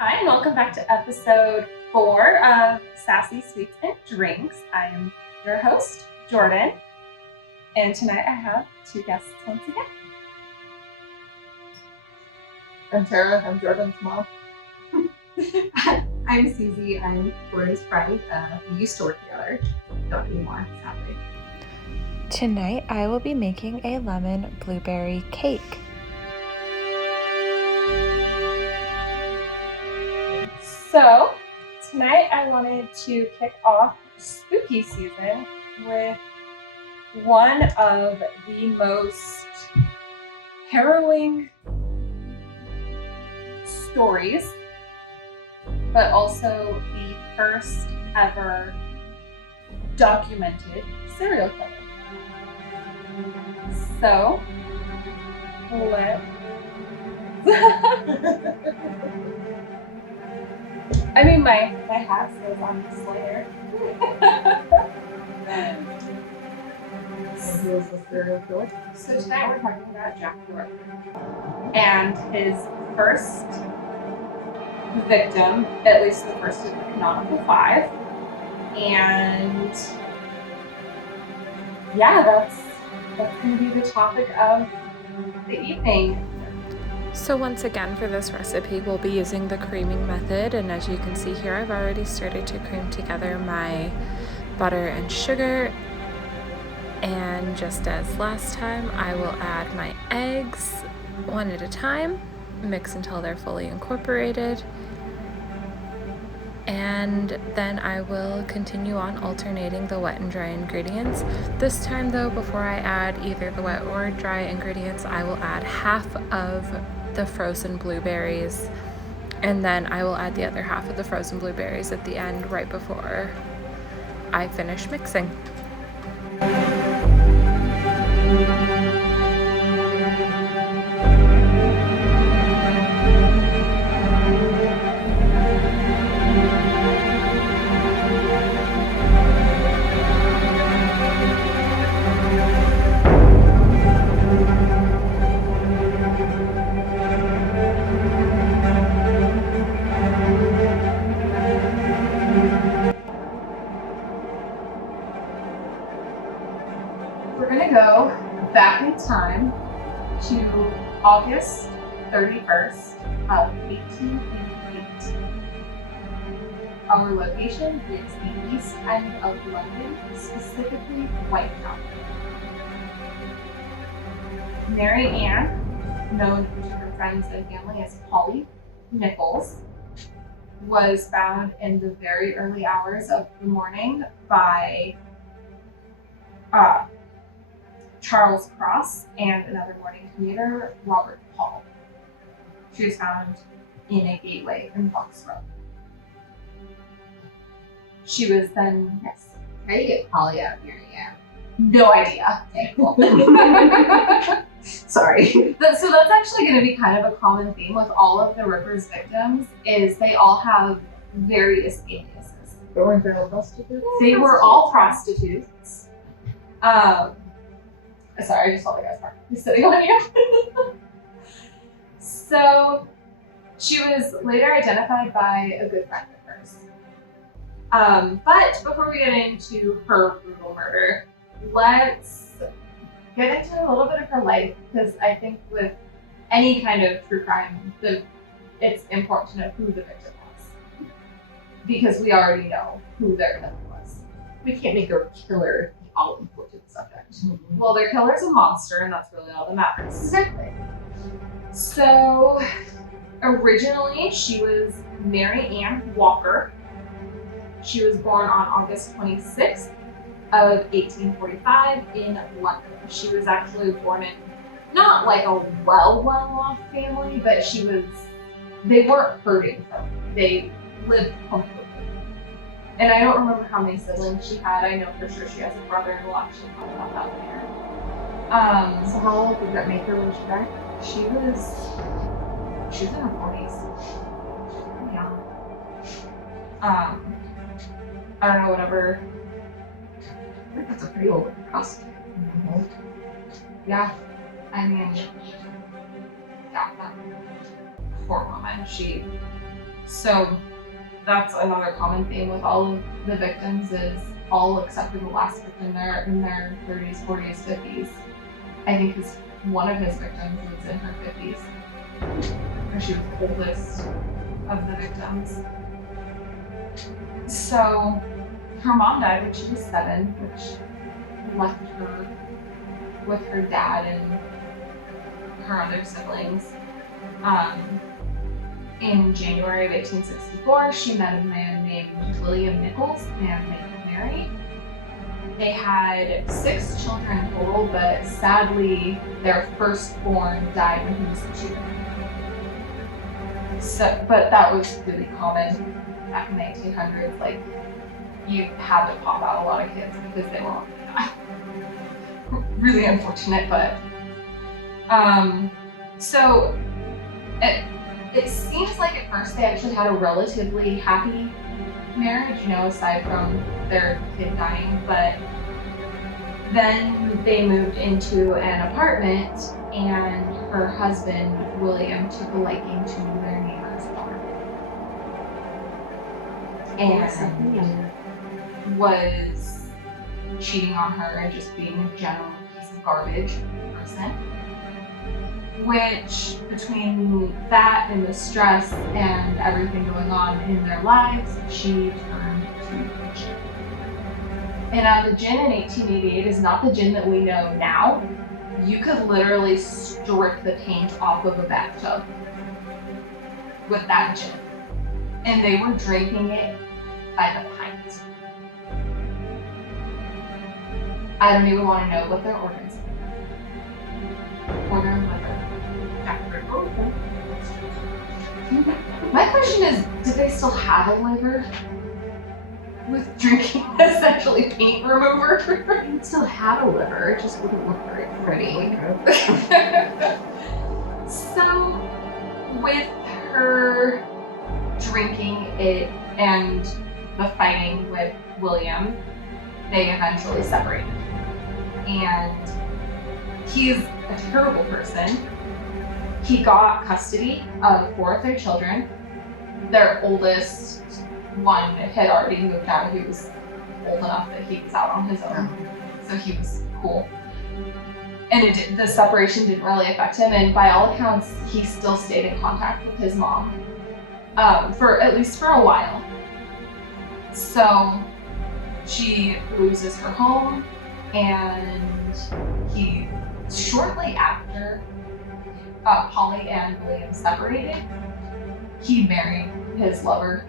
Hi, and welcome back to episode 4 of Sassy Sweets and Drinks. I am your host, Jordan, and tonight I have two guests once again. I'm Tara. I'm Jordan's mom. I'm Susie. I'm Jordan's friend. We used to work together. Don't anymore, sadly. Tonight I will be making a lemon blueberry cake. So, tonight I wanted to kick off spooky season with one of the most harrowing stories, but also the first ever documented serial killer. So, I mean, my hat says I'm the Slayer. Who is the serial killer? So tonight we're talking about Jack the Ripper. And his first victim, at least the first of the canonical 5. And yeah, that's going to be the topic of the evening. So once again for this recipe we'll be using the creaming method, and as you can see here I've already started to cream together my butter and sugar, and just as last time I will add my eggs one at a time, mix until they're fully incorporated, and then I will continue on alternating the wet and dry ingredients. This time though, before I add either the wet or dry ingredients, I will add half of the frozen blueberries, and then I will add the other half of the frozen blueberries at the end right before I finish mixing. We're going to go back in time to August 31st of 1888. Our location is the east end of London, specifically Whitechapel. Mary Ann, known to her friends and family as Polly Nichols, was found in the very early hours of the morning by Charles Cross and another morning commuter, Robert Paul. She was found in a gateway in Foxborough. She was then, yes. How do you get Polly out of Mary Ann? No idea. Okay, cool. Sorry. So that's actually going to be kind of a common theme with all of the Ripper's victims, is they all have various aliases. But weren't they all prostitutes? They were all prostitutes. Sorry, I just saw the guy's practically sitting on you. So she was later identified by a good friend of hers. But before we get into her brutal murder, let's get into a little bit of her life, because I think with any kind of true crime, it's important to know who the victim was, because we already know who their killer was. We can't make her killer the all-important subject. Mm-hmm. Well, their killer's a monster, and that's really all that matters. Exactly. So, originally, she was Mary Ann Walker. She was born on August 26th of 1845 in London. She was actually born in not like a well-off family, but they weren't hurting from it. They lived comfortably. And I don't remember how many siblings she had. I know for sure she has a brother, and we'll actually talk about that later. So how old did that make her when she died? She was in her 40s. She was pretty young. I don't know, whatever. I think that's a pretty old prostitute. Mm-hmm. Yeah. I mean, yeah, that poor woman. She So that's another common theme with all of the victims is all except for the last victim, they're in their 30s, 40s, 50s. I think one of his victims was in her 50s. Because she was the oldest of the victims. So her mom died when she was 7, which left her with her dad and her other siblings. In January of 1864, she met a man named William Nichols and they got married. They had 6 children total, but sadly, their firstborn died when he was 2. So, but that was really common back in the 1800s. Like, you had to pop out a lot of kids because they were all gonna die. Really unfortunate, but so it seems like at first they actually had a relatively happy marriage, you know, aside from their kid dying, but then they moved into an apartment and her husband, William, took a liking to their neighbor's daughter. And was cheating on her and just being a general piece of garbage person. Which, between that and the stress and everything going on in their lives, she turned to gin. And the gin in 1888 is not the gin that we know now. You could literally strip the paint off of a bathtub with that gin. And they were drinking it by the pint. I don't even want to know what their organs were. Or their liver. My question is, did they still have a liver? With drinking essentially paint remover? It still had a liver, it just wouldn't look very pretty. So, with her drinking it and the fighting with William, they eventually separated. And he's a terrible person. He got custody of 4 of their children. Their oldest one had already moved out. He was old enough that he was out on his own. So he was cool. And the separation didn't really affect him. And by all accounts, he still stayed in contact with his mom. For at least for a while. So she loses her home, and he, shortly after Polly and William separated, he married his lover.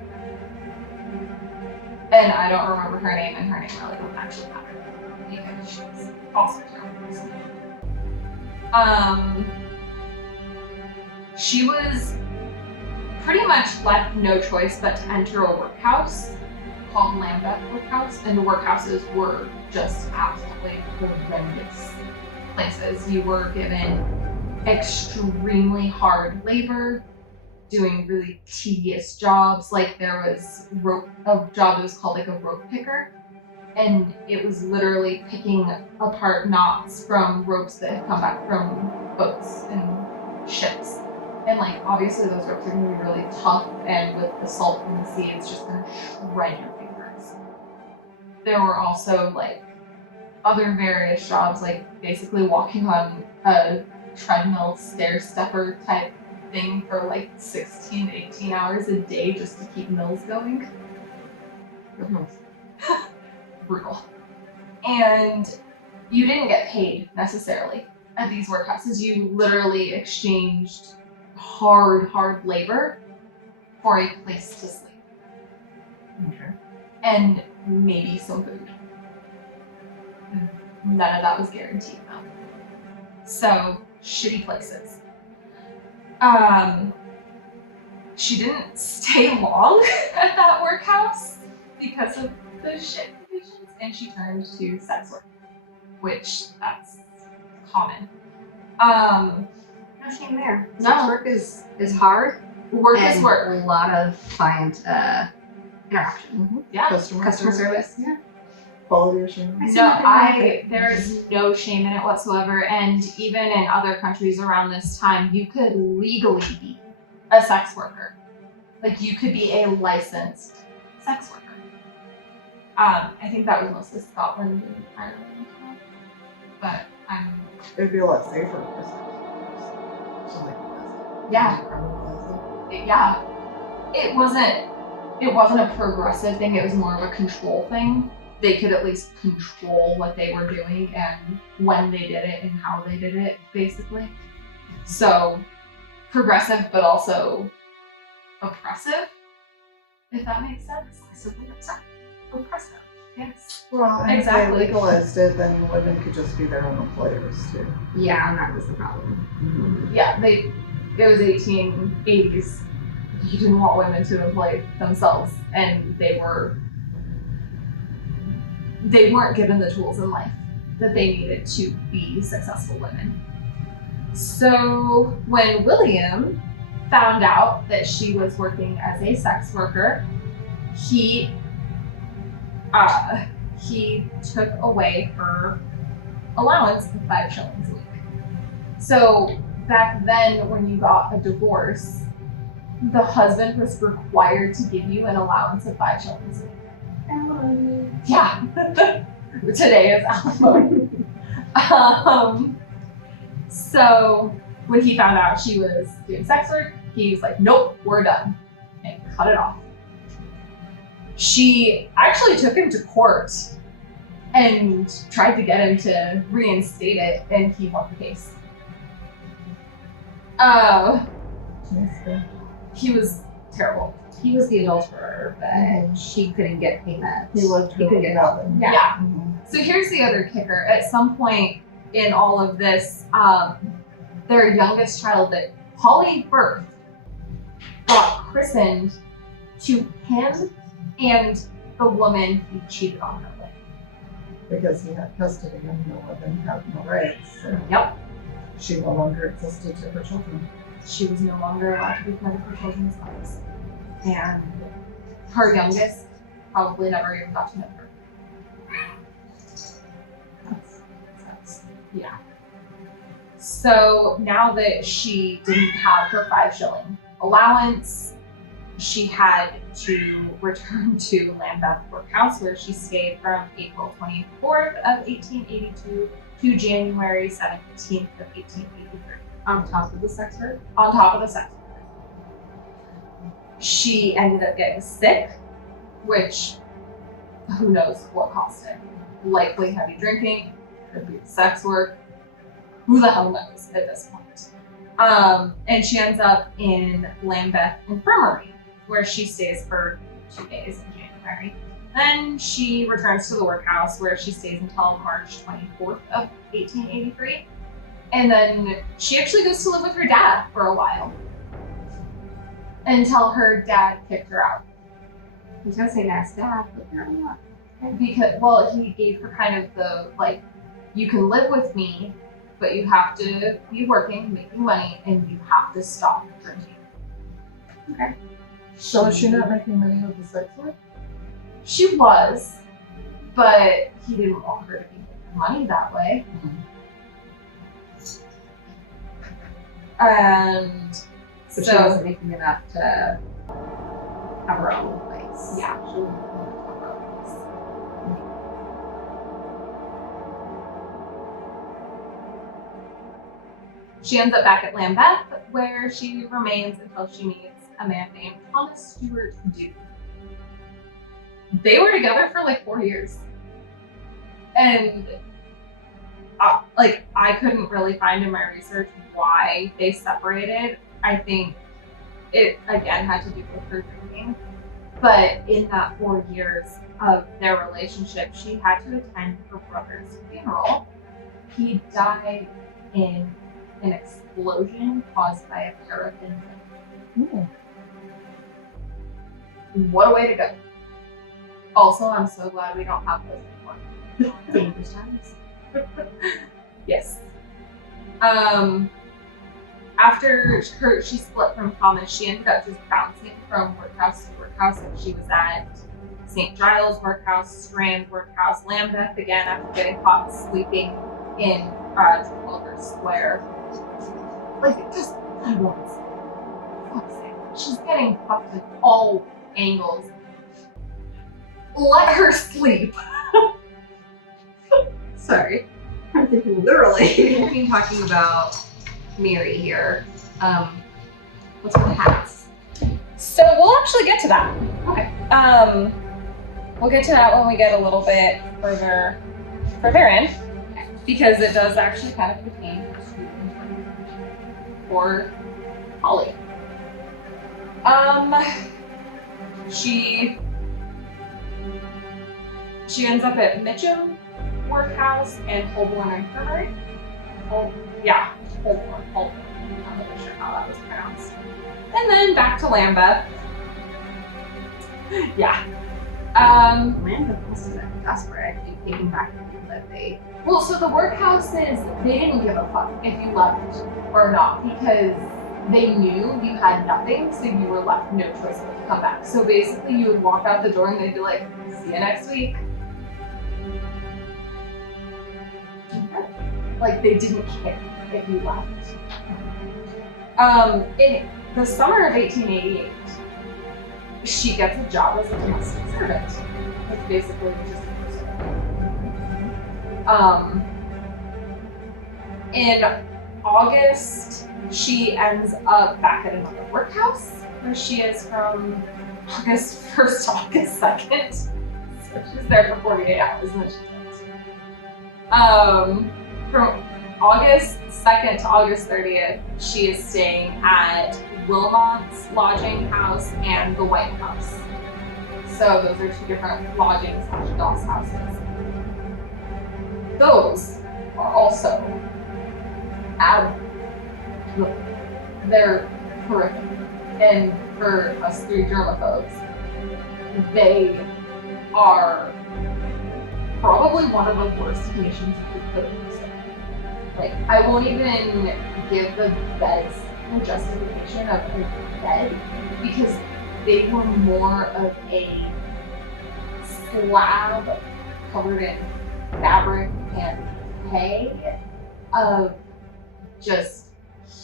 And I don't remember her name, and her name really doesn't actually matter because she's also a terrible person. She was pretty much left no choice but to enter a workhouse called Lambeth Workhouse, and the workhouses were just absolutely horrendous places. You were given extremely hard labor, doing really tedious jobs. Like there was a job that was called like a rope picker, and it was literally picking apart knots from ropes that had come back from boats and ships. And like obviously those ropes are gonna be really tough, and with the salt from the sea, it's just gonna shred your fingers. There were also like other various jobs, like basically walking on a treadmill stair stepper type thing for like 16 to 18 hours a day just to keep mills going. Brutal. And you didn't get paid necessarily at these workhouses. You literally exchanged hard labor for a place to sleep. Okay. And maybe some food. None of that was guaranteed though. So, shitty places. She didn't stay long at that workhouse because of the shit conditions, and she turned to sex work, which that's common. No shame there. No. Sex work is hard. Work and is work. A lot of client interaction. Yeah. Customer service. Yeah. Quality assurance. There's no shame in it whatsoever. And even in other countries around this time, you could legally be a sex worker. Like, you could be a licensed sex worker. I think that was mostly Scotland and Ireland. But It'd be a lot safer for sex. So like, yeah, criminalize it. yeah. It wasn't a progressive thing, it was more of a control thing. They could at least control what they were doing and when they did it and how they did it, basically. So, progressive, but also oppressive, if that makes sense. Oppressive, yes. Well, and Exactly. if they legalized it, then women could just be their own employers too. Yeah, and that was the problem. Yeah, it was 1880s. You didn't want women to employ themselves, and they weren't given the tools in life that they needed to be successful women. So when William found out that she was working as a sex worker, he took away her allowance of 5 shillings a week. So back then, when you got a divorce, the husband was required to give you an allowance of 5 shillings a week. Yeah. Today is alimony. So when he found out she was doing sex work, he was like, nope, we're done, and cut it off. She actually took him to court and tried to get him to reinstate it, and he won the case. He was terrible. He was the adulterer, but she couldn't get payment. He lived her couldn't get without help. Yeah. Mhm. So here's the other kicker. At some point in all of this, their youngest child that Holly birthed got christened to him and the woman he cheated on her with. Because he had custody and no women had no rights. So Yep. she no longer existed to her children. She was no longer allowed to be part of her children's lives. And her youngest probably never even got to know her. Yeah. So now that she didn't have her 5 shilling allowance, she had to return to Lambeth Workhouse, where she stayed from April 24th of 1882 to January 17th of 1883. On top of the sex work? On top of the sex work. She ended up getting sick, which who knows what caused it. Likely heavy drinking, could be sex work. Who the hell knows at this point? And she ends up in Lambeth Infirmary, where she stays for 2 days in January. Then she returns to the workhouse, where she stays until March 24th of 1883. And then she actually goes to live with her dad for a while, until her dad kicked her out. I was gonna say nice dad, but apparently not. Because, well, he gave her kind of the, like, you can live with me, but you have to be working, making money, and you have to stop drinking. Okay. So is she not making money with the sex work? She was, but he didn't want her to be making money that way. And So she wasn't making enough to have her own place. yeah, she wasn't able to cover her place. She ends up back at Lambeth, where she remains until she meets a man named Thomas Stewart Duke. They were together for like 4 years. And I couldn't really find in my research why they separated. I think it again had to do with her drinking. But in that 4 years of their relationship, she had to attend her brother's funeral. He died in an explosion caused by a paraffin lamp. What a way to go. Also, I'm so glad we don't have those anymore. Dangerous times. Yes. After she split from Thomas, she ended up just bouncing from workhouse to workhouse. And she was at St. Giles Workhouse, Strand Workhouse, Lambeth again after getting caught sleeping in Trafalgar Square. Like, just once. Fuck's sake. She's getting fucked at all angles. Let her sleep. Sorry. I'm thinking literally. I'm talking about Mary here. What's with the hats? So we'll actually get to that. Okay. We'll get to that when we get a little bit further in, because it does actually kind of pertain For Holly. She ends up at Mitcham Workhouse and Holborn Infirmary. Holborn. I'm not really sure how that was pronounced. And then back to Lambeth. Yeah. Lambeth must have been desperate in taking back the people that they. Well, so the workhouses, they didn't give a fuck if you left or not because they knew you had nothing, so you were left no choice but to come back. So basically, you would walk out the door and they'd be like, "See you next week." Like they didn't care if you left. In the summer of 1888, she gets a job as a domestic servant. That's basically just in August, she ends up back at another workhouse where she is from August 1st to August 2nd. So she's there for 48 hours and then she quits. From August 2nd to August 30th, she is staying at Wilmot's lodging house and the White House. So those are two different lodging / doss houses. Those are also they're horrific. And for us three germaphobes, they are probably one of the worst conditions you could put in person. Like, I won't even give the beds a justification of a bed because they were more of a slab covered in fabric and hay of just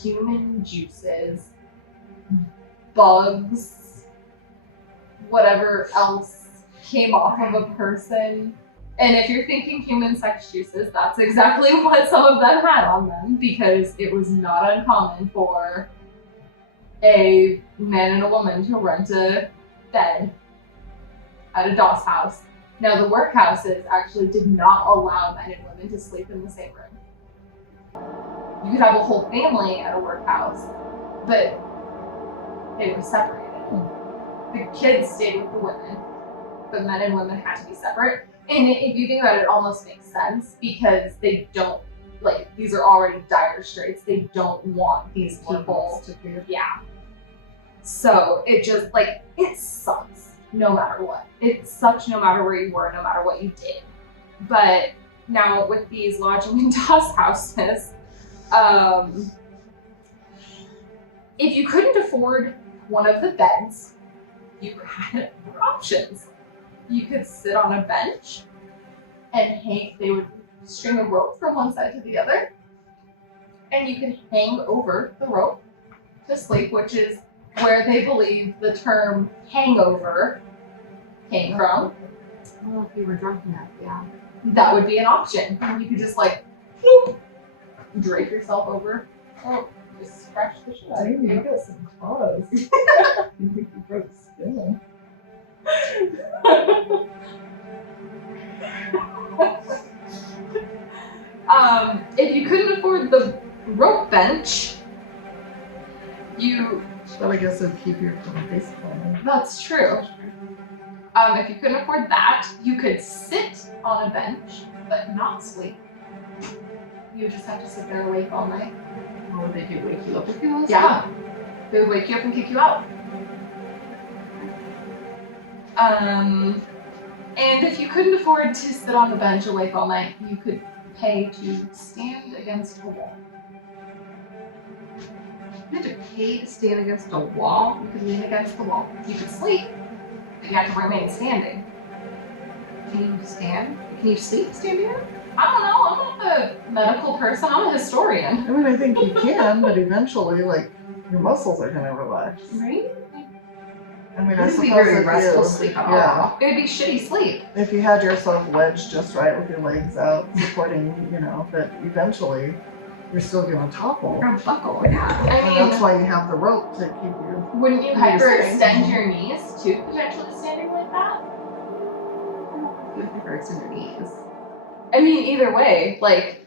human juices, bugs, whatever else came off of a person. And if you're thinking human sex juices, that's exactly what some of them had on them because it was not uncommon for a man and a woman to rent a bed at a doss house. Now, the workhouses actually did not allow men and women to sleep in the same room. You could have a whole family at a workhouse, but they were separated. The kids stayed with the women, but men and women had to be separate. And if you think about it, it almost makes sense because they don't, like, these are already dire straits. They don't want these people to be. Yeah. So it just, like, it sucks no matter what. It sucks no matter where you were, no matter what you did. But now with these lodging and doss houses, if you couldn't afford one of the beds, you had more options. You could sit on a bench and hang, they would string a rope from one side to the other, and you could hang over the rope to sleep, which is where they believe the term hangover came from. Well, if you were drunk enough, yeah. That would be an option. You could just like whoop, drape yourself over. Oh, just scratch the shit out of Dang, you you. got some claws. You think you broke skin? If you couldn't afford the rope bench, But I guess it'd keep you from baseball. that's true. If you couldn't afford that, you could sit on a bench, but not sleep. You just have to sit there awake all night. Or would they do wake you up if you want to? Yeah. They would wake you up and kick you out. And if you couldn't afford to sit on the bench awake all night, you could pay to stand against a wall. You had to pay to stand against a wall. You could lean against the wall. You could sleep, but you had to remain standing. Can you stand? Can you sleep standing up? I don't know. I'm not a medical person. I'm a historian. I mean, I think you can, but eventually, like, your muscles are gonna relax. Right? I mean, It I would be suppose very if restful you, sleep at yeah, all. It would be shitty sleep. if you had yourself wedged just right with your legs out, supporting, but eventually you're still gonna topple. Or buckle, yeah. I And mean, that's why you have the rope to keep you. wouldn't you Your strength. hyperextend your knees too, potentially standing like that? You would hyperextend your knees. I mean, either way, like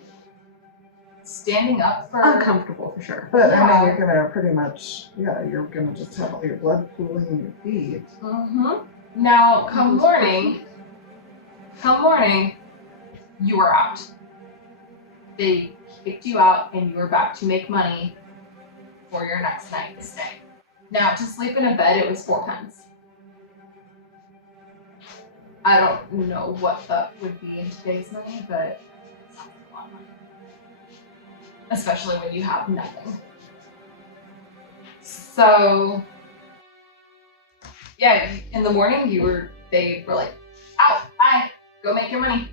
standing up for Uncomfortable for sure. But I Yeah. mean, you're gonna pretty much, you're gonna just have all your blood pooling in your feet. Now, come morning, you were out. They kicked you out, and you were back to make money for your next night to stay. Now, to sleep in a bed, it was 4 pence. I don't know what that would be in today's money, but it's a lot of money. Especially when you have nothing. So, yeah, in the morning they were like, out, bye, go make your money.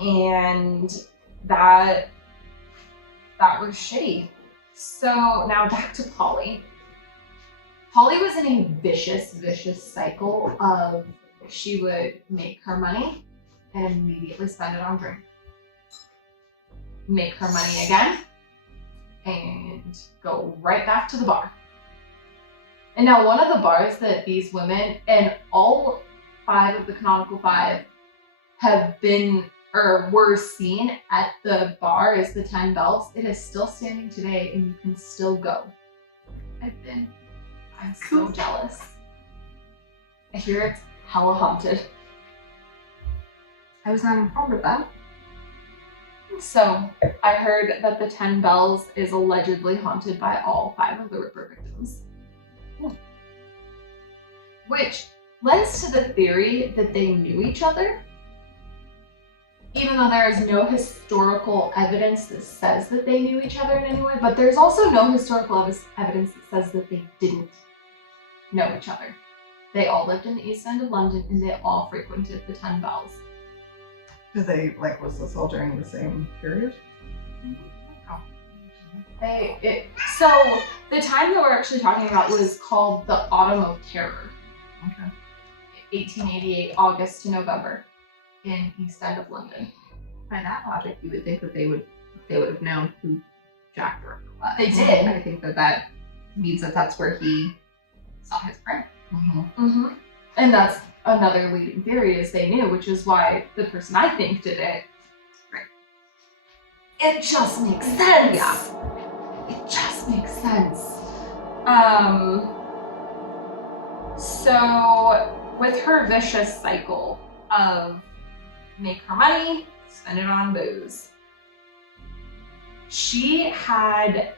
And that was shitty. So now back to Polly. Polly was in a vicious cycle of she would make her money and immediately spend it on drink. Make her money again and go right back to the bar. And now one of the bars that these women, and all 5 of the canonical 5 have been or were seen at the bar, is the 10 Bells. It is still standing today and you can still go. I'm so jealous. I hear it's hella haunted. I was not informed of that. So I heard that the 10 Bells is allegedly haunted by all 5 of the Ripper victims. Which lends to the theory that they knew each other, even though there is no historical evidence that says that they knew each other in any way, but there's also no historical evidence that says that they didn't know each other. They all lived in the East End of London and they all frequented the 10 Bells. Did they, was this all during the same period? So the time that we're actually talking about was called the Autumn of Terror. Okay. 1888, August to November, in East End of London. By that logic, you would think that they would have known who Jack the Ripper was. They did. I think that means that that's where he saw his prey. And that's another leading theory, is they knew, which is why the person I think did it. Right. It just makes sense. Yeah. It just makes sense. So with her vicious cycle of make her money, spend it on booze, she had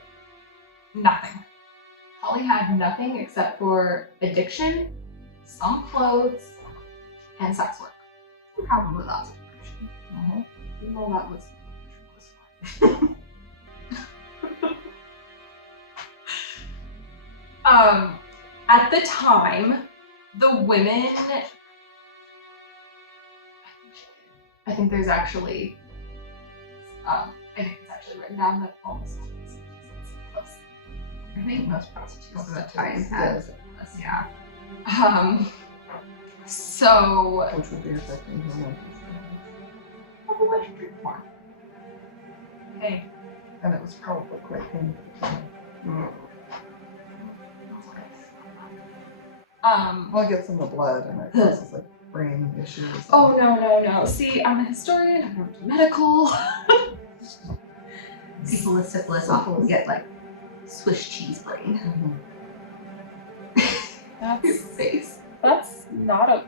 nothing. Holly had nothing except for addiction, some clothes, and sex work. No problem with that situation. Even though that was at the time, the women, I think there's actually, I think it's actually written down that almost I think most prostitutes at that time had syphilis. Yeah. So Which would be affecting her mental probably why she drink more. Hey. And it was probably quite painful. Well, it gets in the blood and it causes brain issues. Oh no. See, I'm a historian, I'm not medical. People with syphilis often get Swiss cheese brain. That's Face. That's not a.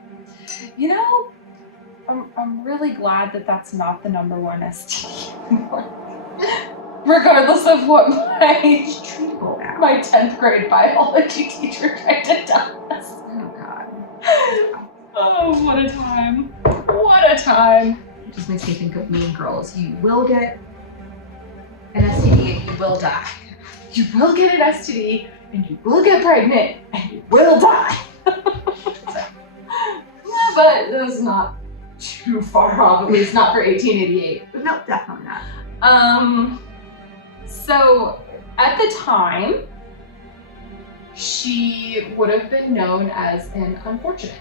I'm really glad that that's not the number 1 STD. Regardless of what my 10th grade biology teacher tried to tell us. Oh god. Oh, what a time. What a time. It just makes me think of Mean Girls. You will get an STD and you will die. You will get an STD, and you will get pregnant, and you will die. Yeah, but that's not too far off, at least not for 1888. But no, definitely not. So At the time, she would have been known as an unfortunate,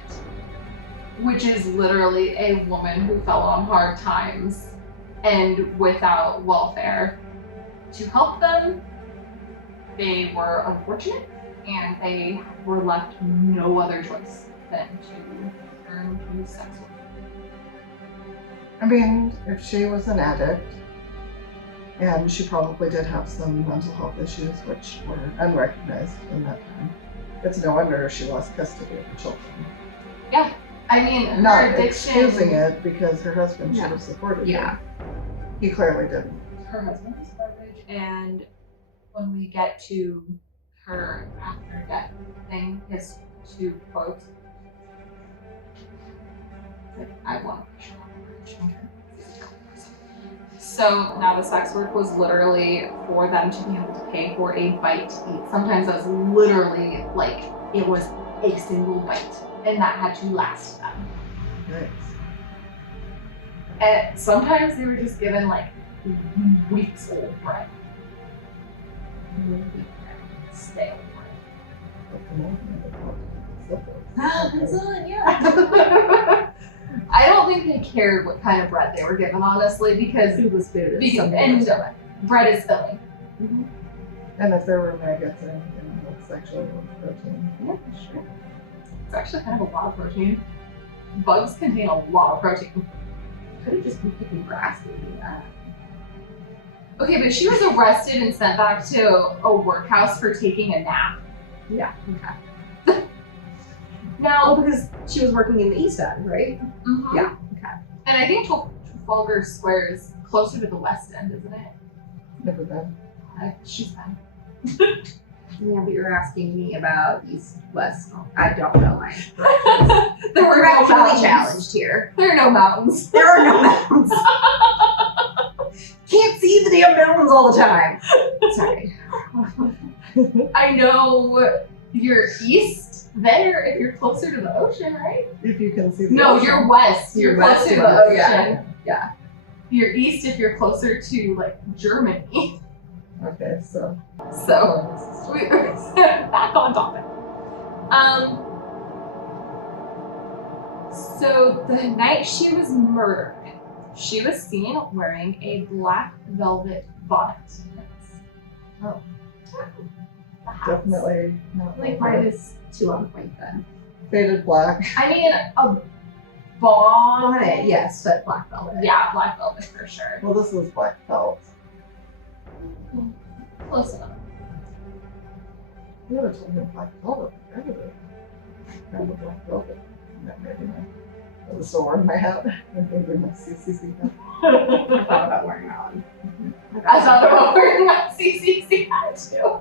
which is literally a woman who fell on hard times and without welfare. To help them, they were unfortunate and they were left no other choice than to turn to sex work. I mean, if she was an addict, and she probably did have some mental health issues which were unrecognized in that time, it's no wonder she lost custody of the children. I mean, her Not addiction, excusing it because her husband should Yeah. have supported Yeah. her. He clearly didn't. her husband was garbage, and when we get to her after death thing, his two quotes, like, I want to push on her. So now the sex work was literally for them to be able to pay for a bite to eat. Sometimes it was literally like it was a single bite, and that had to last them. Right. And sometimes they were just given like weeks old bread. Stale bread. At the moment, it's Yeah. I don't think they cared what kind of bread they were given, honestly, because Food was food. and bread is filling. And if there were maggots or anything, that's actually protein. Yeah, sure. It's actually kind of a lot of protein. Bugs contain a lot of protein. Could have just been picking grass and eating that. Okay, but she was arrested and sent back to a workhouse for taking a nap. Yeah. Okay. Now, Well, because she was working in the East End, right? mhm. Yeah. Okay. And I think Trafalgar Square is closer to the West End, isn't it? Never been. She's been. Yeah, but you're asking me about East West. I don't know my. There were We're no actually mountains. challenged here. There are no mountains. There are no mountains. Can't see the damn mountains all the time. Sorry. I know you're east there if you're closer to the ocean, right? If you can see the No, ocean. you're west. You're west, closer to the ocean. yeah, yeah. You're east if you're closer to like Germany. Okay, so. So back on topic. So the night she was murdered, she was seen wearing a black velvet bonnet. Oh. Definitely not Like black. mine is too on point then. Faded black. I mean, a bonnet. Bonnet, yes, but black velvet. Yeah, black velvet for sure. Well, this is black felt. Close enough. You would have told me black velvet. I would have found the black velvet. That maybe I was so wearing my hat. And maybe my CCC hat. I thought about wearing that one. I thought about wearing that CCC hat too.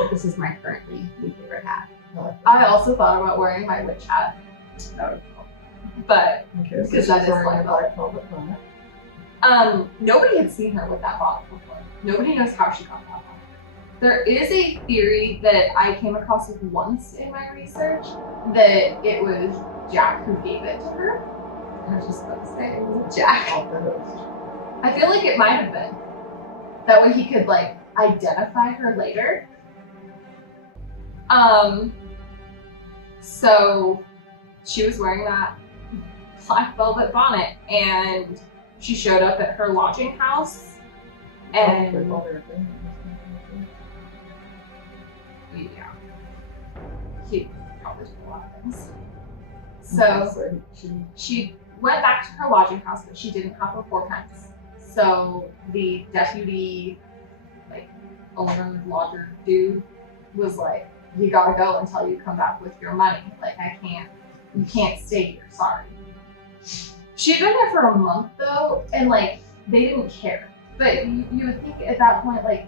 But this is my currently new favorite hat. I also thought about wearing my witch hat, That would but Okay, so Because she's that is wearing a black black velvet bonnet. nobody had seen her with that bonnet before. Nobody knows how she got that bonnet. There is a theory that I came across with once in my research that it was Jack who gave it to her. I was just about to say it was Jack. All finished. I feel like it might have been. That way he could like identify her later. So she was wearing that black velvet bonnet and she showed up at her lodging house and With all their things. yeah, he probably did a lot of things. Okay, So she she went back to her lodging house, but she didn't have her fourpence. So the deputy, like owner lodger dude, was like, "You gotta go until you come back with your money. Like you can't stay here. Sorry." She'd been there for a month though, and like they didn't care. But you would think at that point, like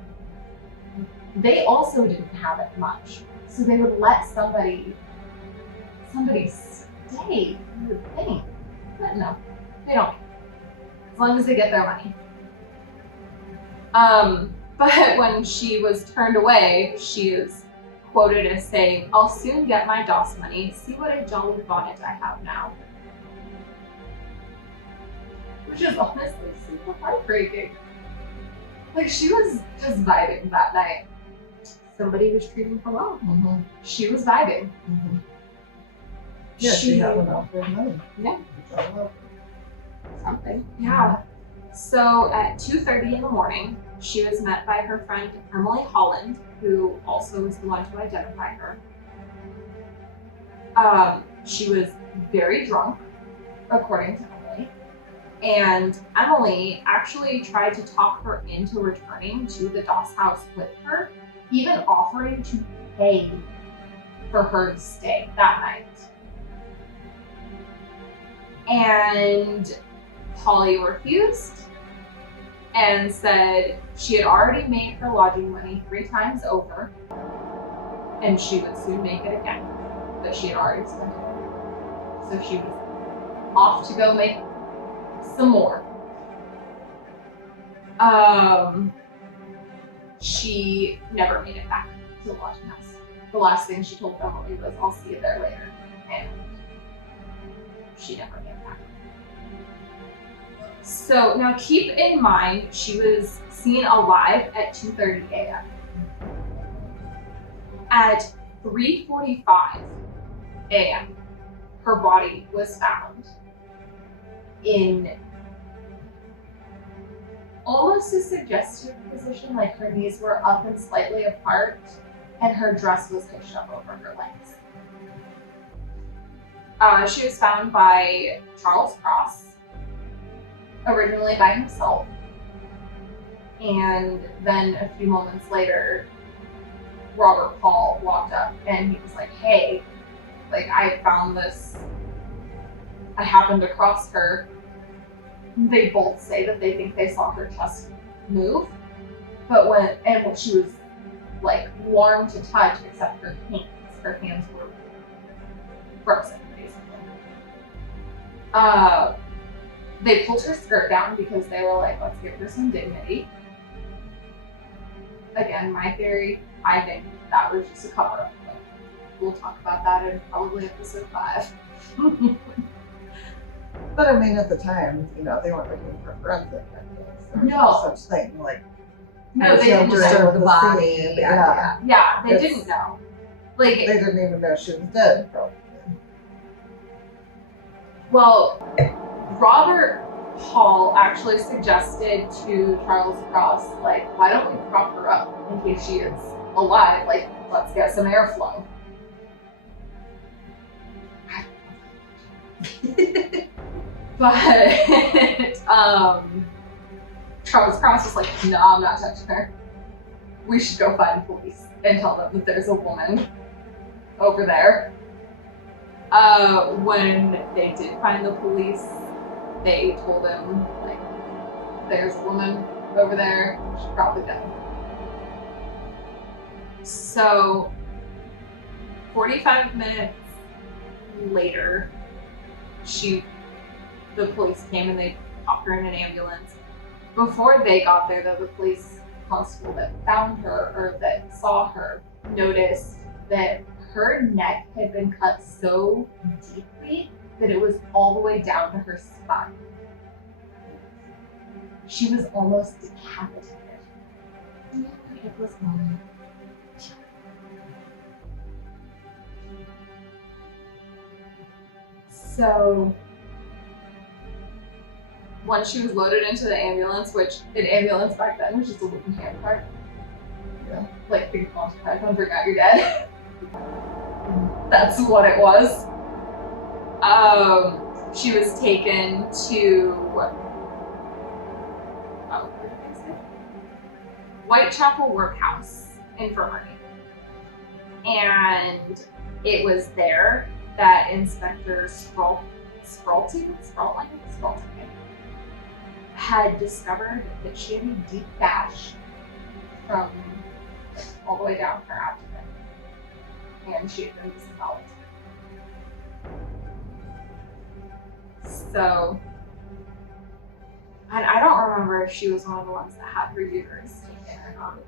they also didn't have it much, so they would let somebody stay. You would think, but no, they don't. As long as they get their money. But when she was turned away, she is quoted as saying, "I'll soon get my DOS money. See what a jolly bonnet I have now." Which is honestly super heartbreaking. Like she was just vibing that night. Somebody was treating her well. Mm-hmm. She was vibing. Mm-hmm. Yeah, she had enough of money. Yeah. Something. Yeah. So at 2:30 in the morning, she was met by her friend Emily Holland, who also was the one to identify her. She was very drunk, according to Emily. And Emily actually tried to talk her into returning to the Doss house with her, even offering to pay for her to stay that night. And Polly refused and said she had already made her lodging money 3 times over and she would soon make it again, that she had already spent it. So she was off to go make some more. She never made it back to the lodging house. The last thing she told Emily was, "I'll see you there later," and she never made it back. So now keep in mind, she was seen alive at 2:30 a.m. At 3:45 a.m., her body was found in almost a suggestive position, like her knees were up and slightly apart, and her dress was hitched up over her legs. She was found by Charles Cross, originally by himself, and then a few moments later, Robert Paul walked up and he was like, "Hey, like I found this, I happened across her." They both say that they think they saw her chest move, but when she was like warm to touch, except her hands were frozen, basically. They pulled her skirt down because they were like, "Let's give her some dignity." Again, my theory, I think that was just a cover-up. But we'll talk about that in probably episode 5. But I mean, at the time, you know, they weren't looking for forensic evidence. There was No. such thing. Like, No, they some didn't disturb know. the the body, scene, yeah. Yeah, they It's- didn't know. Like, They didn't even know she was dead, probably. well, Robert Hall actually suggested to Charles Cross, like, "Why don't we prop her up in case she is alive? Like, let's get some airflow." But Charles Cross was like, "No, I'm not touching her. We should go find police and tell them that there's a woman over there." When they did find the police, they told him, like, "There's a woman over there. She's probably dead." So 45 minutes later, the police came and they popped her in an ambulance. Before they got there, though, the police constable that found her, or that saw her, noticed that her neck had been cut so deeply that it was all the way down to her spine. She was almost decapitated. It was So once she was loaded into the ambulance, which an ambulance back then was just a wooden hand cart. Yeah. Like big Monty Python, bring out your dead. That's what it was. She was taken to what did I say? Whitechapel Workhouse Infirmary. And it was there that Inspector Sprawlting had discovered that she had a deep gash from all the way down her abdomen, and she had been disemboweled. So, and I don't remember if she was one of the ones that had her uterus taken or not.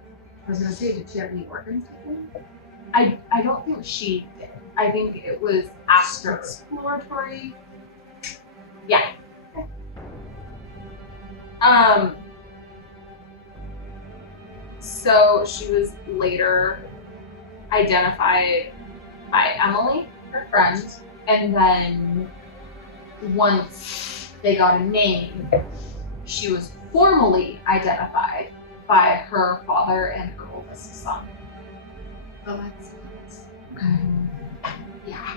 I was gonna say, did she have any organs taken? I don't think she did. I think it was after exploratory. Yeah. So she was later identified by Emily, her friend, and then once they got a name, she was formally identified by her father and her oldest son. Oh, that's nice. Yeah.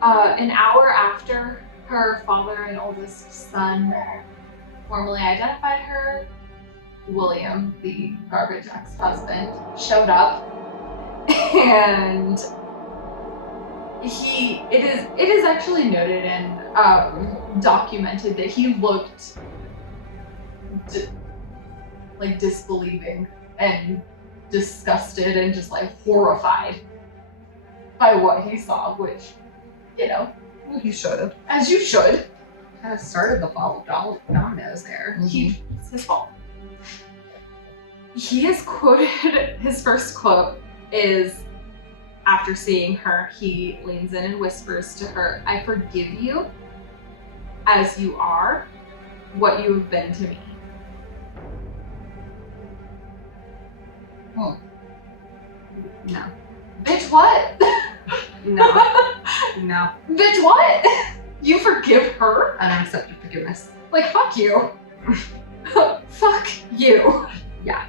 An hour after her father and oldest son formally identified her, William, the garbage ex-husband, showed up, and it is actually noted and documented that he looked like disbelieving and disgusted and just like horrified by what he saw, which, you know, He should. as you should. Kind of started the fall of dominoes there. It's his fault. He is quoted, his first quote is, after seeing her, he leans in and whispers to her, "I forgive you as you are, what you have been to me." Oh. No. Bitch, what? No. No. Bitch, what? You forgive her? I don't accept your forgiveness. Like, fuck you. Fuck you. Yeah.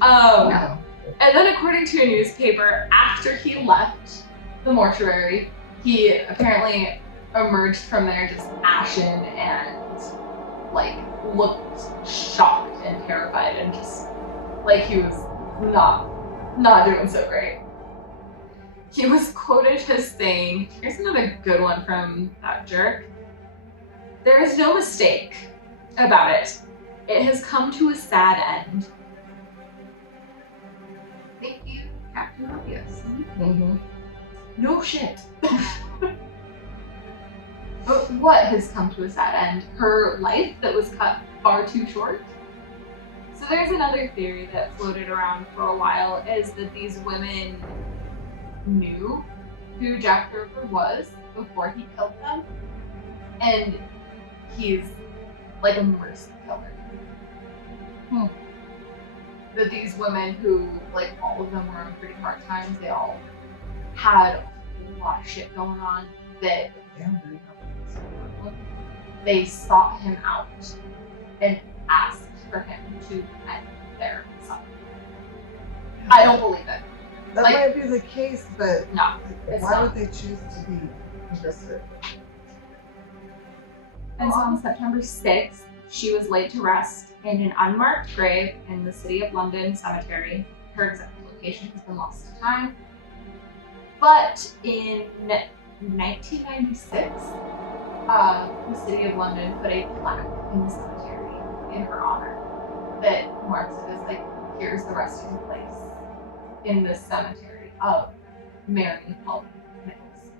No. And then according to a newspaper, after he left the mortuary, he apparently emerged from there just ashen and like looked shocked and terrified and just like he was not doing so great. He was quoted as saying, here's another good one from that jerk. "There is no mistake about it. It has come to a sad end." Thank you, Captain Obvious. Mm-hmm. No shit. But what has come to a sad end? Her life that was cut far too short? So there's another theory that floated around for a while, is that these women knew who Jack the Ripper was before he killed them, and he's like a mercy killer. That these women who, like, all of them were on pretty hard times, they all had a lot of shit going on, that they sought him out and asked for him to end their suffering. I don't believe it. That Like- might be the case, but No, it's why not. would they choose to be invested? And so on September 6th, she was laid to rest in an unmarked grave in the City of London cemetery. Her exact location has been lost to time. But in 1996, the City of London put a plaque in the cemetery in her honor that marks it as like, here's the resting place in this cemetery of Mary Helen Nichols.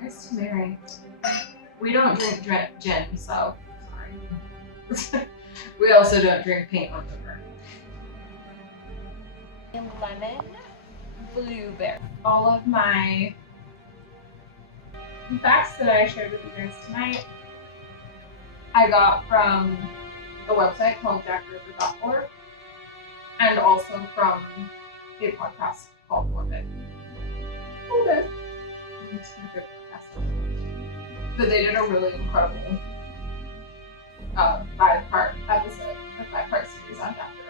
Here's to Mary. We don't drink gin, so sorry. We also don't drink paint or liquor. Lemon blueberry. All of my facts that I shared with you guys tonight, I got from a website called jackripper.org and also from a podcast called Morbid. Okay. It's my favorite podcast. But they did a really incredible 5-part episode, or 5-part series on Jack the